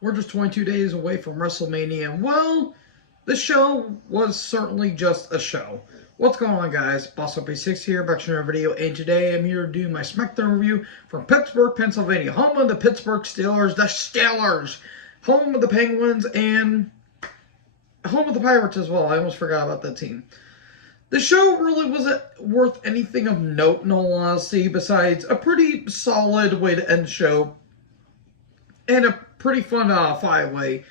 We're just 22 days away from WrestleMania. Well, the show was certainly just a show. What's going on, guys? BossUp86 here, back to another video, and today I'm here to do my Smackdown review from Pittsburgh, Pennsylvania, home of the Pittsburgh Steelers, home of the Penguins, and home of the Pirates as well. I almost forgot about that team. The show really wasn't worth anything of note, in all honesty, besides a pretty solid way to end the show and a pretty fun five-way.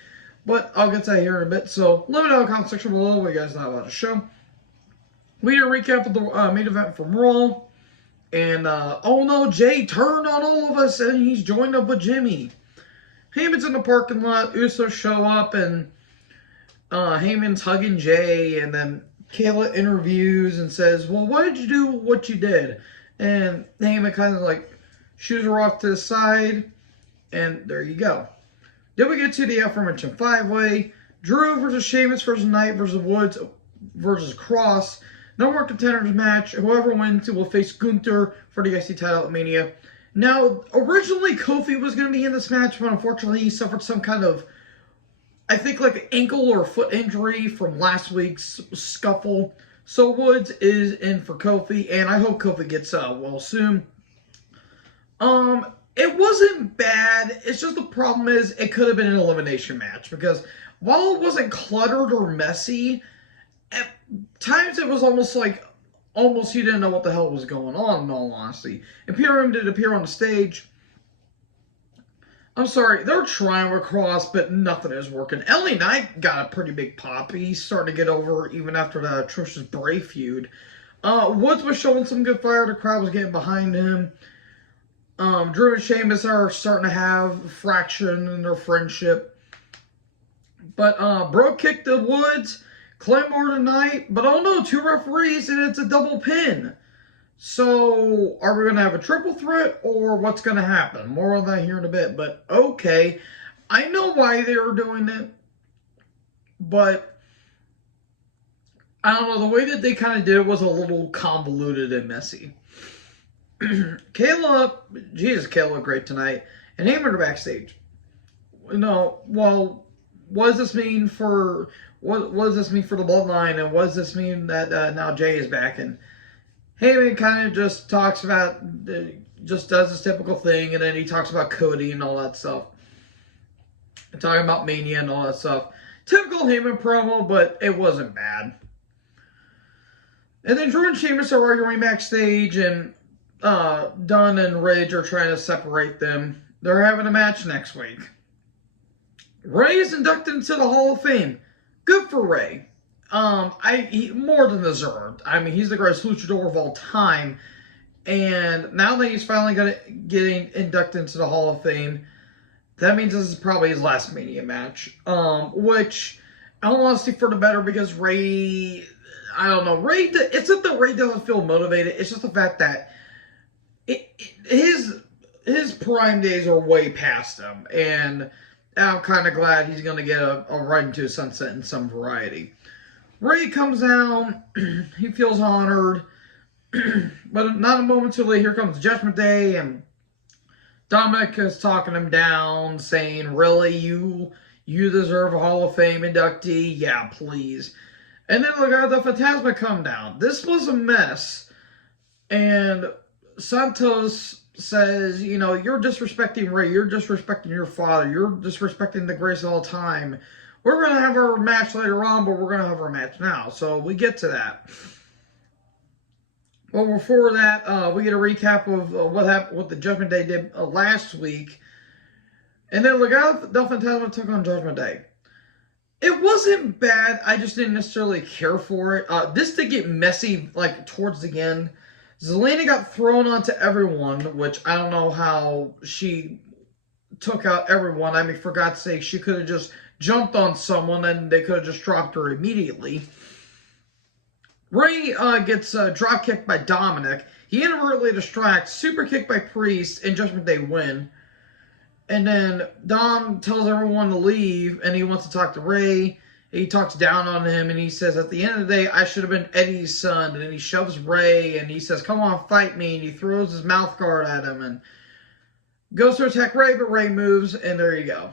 But I'll get to that here in a bit. So let me know in the comment section below what you guys thought about the show. We did a recap of the main event from Raw. And, oh no, Jay turned on all of us and he's joined up with Jimmy. Heyman's in the parking lot. Usos show up and Heyman's hugging Jay. And then Kayla interviews and says, well, why did you do what you did? And Heyman kind of like shoos her off to the side. And there you go. Then we get to the aforementioned five-way. Drew versus Sheamus versus Knight versus Woods versus Cross. No more contenders match. Whoever wins will face Gunther for the IC title at Mania. Now, originally Kofi was going to be in this match, but unfortunately he suffered some kind of, I think, like ankle or foot injury from last week's scuffle. So Woods is in for Kofi, and I hope Kofi gets well soon. It wasn't bad. It's just the problem is it could have been an elimination match because while it wasn't cluttered or messy, at times it was almost you didn't know what the hell was going on, in all honesty. Imperium did appear on the stage. I'm sorry, they're trying with Cross, but nothing is working. LA Knight got a pretty big pop. He's starting to get over even after the Trish's Bray feud. Woods was showing some good fire. The crowd was getting behind him. Drew and Sheamus are starting to have fraction in their friendship. But Bro kicked the Woods, Claymore tonight, but oh no, two referees and it's a double pin. So are we going to have a triple threat or what's going to happen? More on that here in a bit, but okay. I know why they were doing it, but I don't know, the way that they kind of did it was a little convoluted and messy. Kayla looked great tonight. And Heyman are backstage. Well, what does this mean for what does this mean for the bloodline, and what does this mean that now Jay is back? And Heyman kind of just talks about, just does this typical thing, and then he talks about Cody and all that stuff. And talking about Mania and all that stuff. Typical Heyman promo, but it wasn't bad. And then Drew and Sheamus are arguing backstage, and Dunn and Ridge are trying to separate them. They're having a match next week. Ray is inducted into the Hall of Fame. Good for Ray. He more than deserved. I mean, he's the greatest luchador of all time. And now that he's finally getting inducted into the Hall of Fame, that means this is probably his last Mania match. Which, I honestly, for the better, because Ray, I don't know, it's not that Ray doesn't feel motivated. It's just the fact that his prime days are way past him, and I'm kind of glad he's going to get a ride into a sunset in some variety. Ray comes down, he feels honored, but not a moment too late, here comes Judgment Day, and Dominic is talking him down, saying, really, you deserve a Hall of Fame inductee? Yeah, please. And then we got the Phantasma come down. This was a mess, and Santos says, you know, you're disrespecting Ray, you're disrespecting your father, you're disrespecting the greatest of all time. We're going to have our match later on, but we're going to have our match now. So we get to that. Well, before that, we get a recap of what the Judgment Day did last week. And then Legado del Fantasma took on Judgment Day. It wasn't bad, I just didn't necessarily care for it. This did get messy, like, towards the end. Zelina got thrown onto everyone, which I don't know how she took out everyone. I mean, for God's sake, she could have just jumped on someone and they could have just dropped her immediately. Ray gets drop kicked by Dominic. He inadvertently distracts, super kick by Priest, and Judgment Day win. And then Dom tells everyone to leave, and he wants to talk to Ray. He talks down on him, and he says, at the end of the day, I should have been Eddie's son. And then he shoves Ray, and he says, come on, fight me. And he throws his mouth guard at him and goes to attack Ray, but Ray moves, and there you go.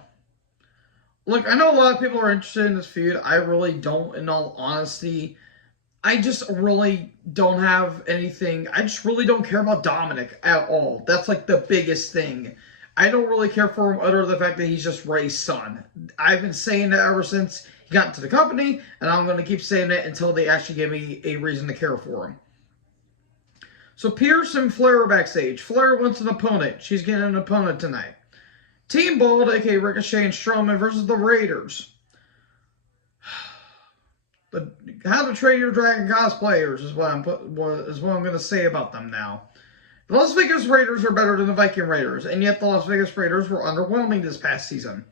look, I know a lot of people are interested in this feud. I really don't, in all honesty. I just really don't have anything. I just really don't care about Dominic at all. That's like the biggest thing. I don't really care for him other than the fact that he's just Ray's son. I've been saying that ever since he got into the company, and I'm going to keep saying it until they actually give me a reason to care for him. So Pierce and Flair are backstage. Flair wants an opponent. She's getting an opponent tonight. Team Bald, aka Ricochet and Strowman versus the Raiders. How to Train Your Dragon cosplayers is what I'm going to say about them now. The Las Vegas Raiders are better than the Viking Raiders, and yet the Las Vegas Raiders were underwhelming this past season.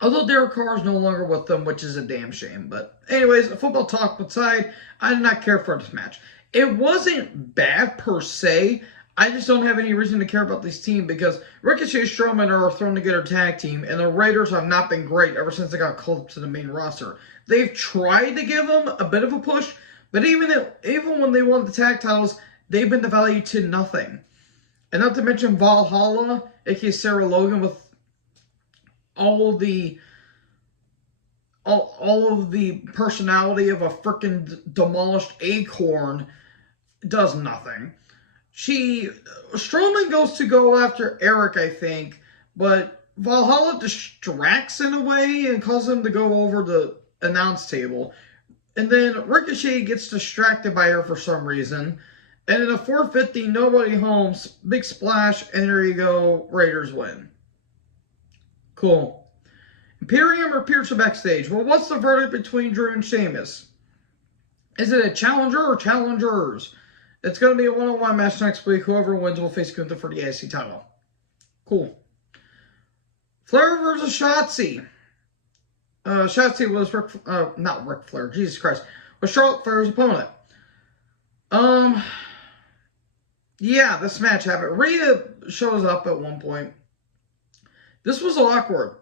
Although Derek Carr is no longer with them, which is a damn shame. But anyways, football talk aside, I did not care for this match. It wasn't bad per se. I just don't have any reason to care about this team because Ricochet and Strowman are a thrown together tag team, and the Raiders have not been great ever since they got called up to the main roster. They've tried to give them a bit of a push, but even when they won the tag titles, they've been devalued to nothing. And not to mention Valhalla, aka Sarah Logan, with all of the personality of a freaking demolished acorn, does nothing. Strowman goes to go after Eric, I think, but Valhalla distracts in a way and causes him to go over the announce table. And then Ricochet gets distracted by her for some reason. And in a 450, nobody home, big splash, and there you go, Raiders win. Cool. Imperium or Pierce backstage? Well, what's the verdict between Drew and Sheamus? Is it a challenger or challengers? It's going to be a one-on-one match next week. Whoever wins will face Gunther for the IC title. Cool. Flair versus Shotzi. Shotzi was not Ric Flair. Jesus Christ. Was Charlotte Flair's opponent. Yeah, this match happened. Rhea shows up at one point. This was awkward.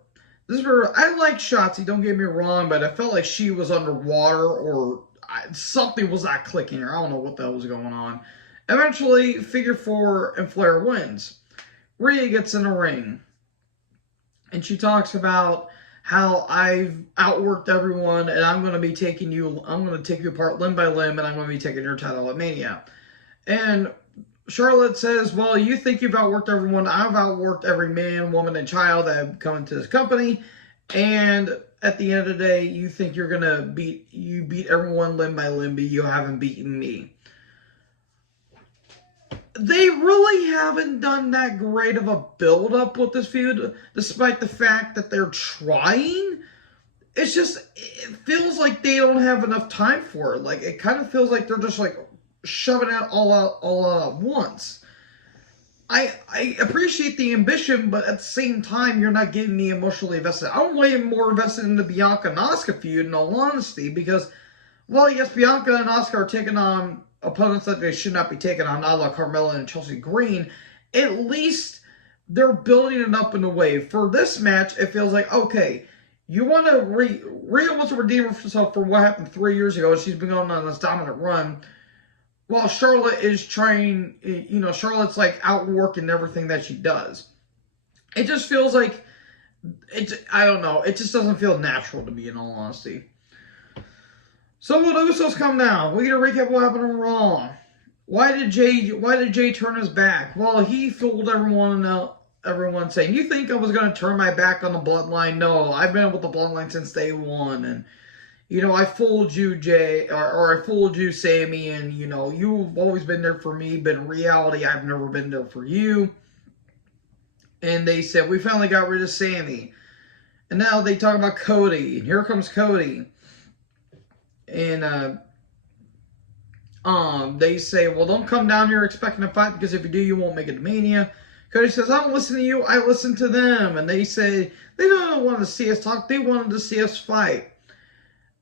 I like Shotzi, don't get me wrong, but I felt like she was underwater or something was not clicking here. I don't know what the hell was going on. Eventually, Figure 4 and Flair wins. Rhea gets in the ring. And she talks about how I've outworked everyone and I'm going to take you apart limb by limb and I'm going to be taking your title at Mania. And Charlotte says, well, you think you've outworked everyone. I've outworked every man, woman, and child that have come into this company. And at the end of the day, you think you're going to beat everyone limb by limb, but you haven't beaten me. They really haven't done that great of a build-up with this feud, despite the fact that they're trying. It feels like they don't have enough time for it. Like, it kind of feels like they're just, like, shoving it all out at once. I appreciate the ambition, but at the same time, you're not getting me emotionally invested. I'm way more invested in the Bianca and Asuka feud, in all honesty, because, well, yes, Bianca and Asuka are taking on opponents that they should not be taking on, a la Carmella and Chelsea Green. At least they're building it up in a way. For this match, it feels like, okay, you want to Rhea wants to redeem herself for what happened 3 years ago. She's been going on this dominant run. While Charlotte is trying, Charlotte's like outworking everything that she does. It just feels like, I don't know, it just doesn't feel natural to me, in all honesty. So will the Usos come now? We get a recap what happened on Raw. Why did Jay turn his back? Well, he fooled everyone saying, you think I was going to turn my back on the Bloodline? No, I've been with the Bloodline since day one, and I fooled you, Jay, or I fooled you, Sammy, and, you've always been there for me, but in reality, I've never been there for you. And they said, we finally got rid of Sammy. And now they talk about Cody, and here comes Cody. And, they say, well, don't come down here expecting a fight, because if you do, you won't make it to Mania. Cody says, I don't listen to you, I listen to them. And they say, they don't want to see us talk, they wanted to see us fight.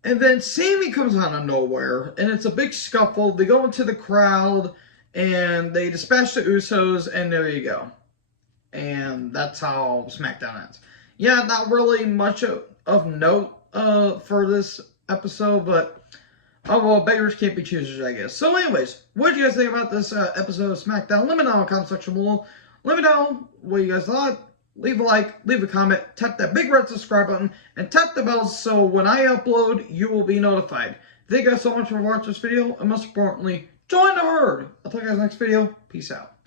And then Sammy comes out of nowhere, and it's a big scuffle. They go into the crowd, and they dispatch the Usos, and there you go. And that's how Smackdown ends. Yeah, not really much of note for this episode, but, oh well, beggars can't be choosers, I guess. So anyways, what do you guys think about this episode of Smackdown? Let me know in the comment section below. Let me know what you guys thought. leave a like, leave a comment, tap that big red subscribe button, and tap the bell so when I upload, you will be notified. Thank you guys so much for watching this video, and most importantly, join the herd. I'll talk to you guys next video. Peace out.